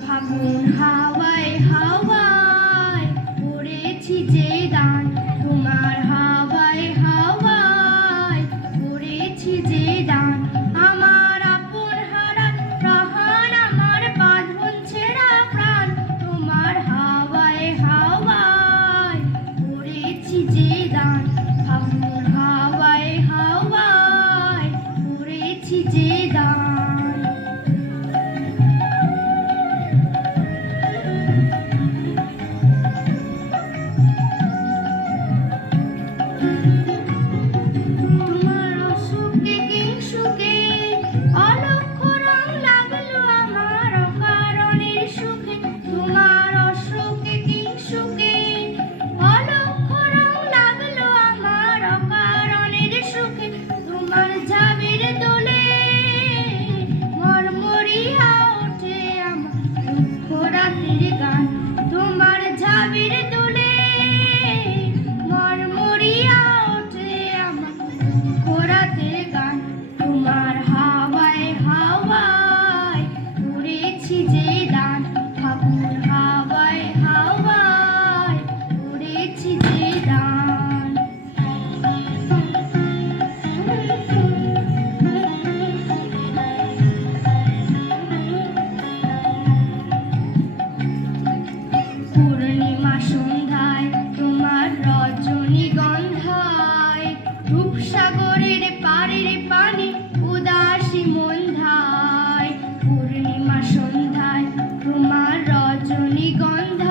ফাগুন হাওয়ায় হাওয়ায় পড়েছি যে দান, তোমার হাওয়ায় হাওয়ায় পড়েছি যে দান। আমার আপন হারা প্রাণ, আমার বাঁধন ছেঁড়া প্রাণ, তোমার হাওয়ায় হাওয়ায় পড়েছি যে দান। ফাগুন হাওয়ায় হাওয়ায় পড়েছি যে দান। তোমার অসুখে কিংসুখে অলক্ষ রং লাগলো আমার অকারণের সুখে, তোমার অসুখে কিংসুখে অলক্ষ রং লাগলো আমার অকারণের সুখে। তোমার ঝাবির দোলে মরমরিয়া ওঠে আমার দুঃখ রাতের গান, তোমার ঝাবির দোলে তোমার হাওয়ায় হাওয়ায় পড়েছি যে দান। ফাগুন হাওয়ায় হাওয়ায় পড়েছি যে দান। পূর্ণিমা সন্ধ্যায় তোমার রজনীগন্ধায় রূপসাগরের পাড়ের পানি উদাসী মন্ধায়। পূর্ণিমা সন্ধ্যায় তোমার রজনীগন্ধায়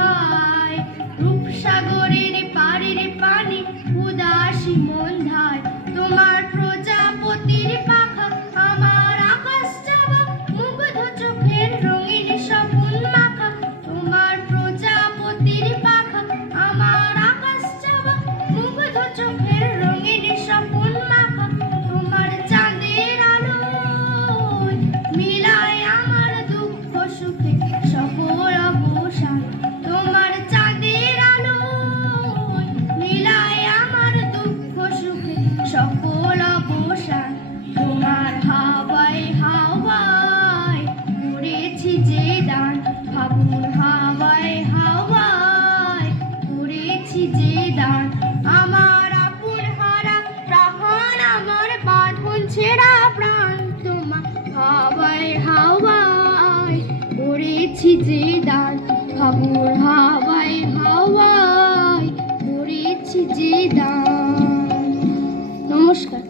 রূপসাগরের পাড়ের পানি উদাসী মন্ধায়। তোমার প্রজাপতির পাখা আমার আকাশ চাওয়া মুগ্ধ চোখের রঙিন স্বপন মাখা, তোমার প্রজাপতির পাখা আমার আকাশ চাওয়া মুগ্ধ চোখের রঙিন স্বপন মাখা। তোমার চাঁদের আলোয় মিলায় আমার দুঃখ সুখে সকল অবসান, তোমার চাঁদের আলোয় মিলায় আমার দুঃখ সুখে সকল অবসান। তোমার হাওয়ায় হাওয়ায় পড়েছি যে দান। ফাগুন হাওয়ায় হাওয়ায় পড়েছি যে দান। আমার আপন হারা প্রাণ, আমার বাঁধন ছেঁড়া প্রাণ, তোমার হাওয়ায় হাওয়ায় পড়েছি যে দান। ফাগুন হাওয়ায় হাওয়ায় পড়েছি যে দান। নমস্কার।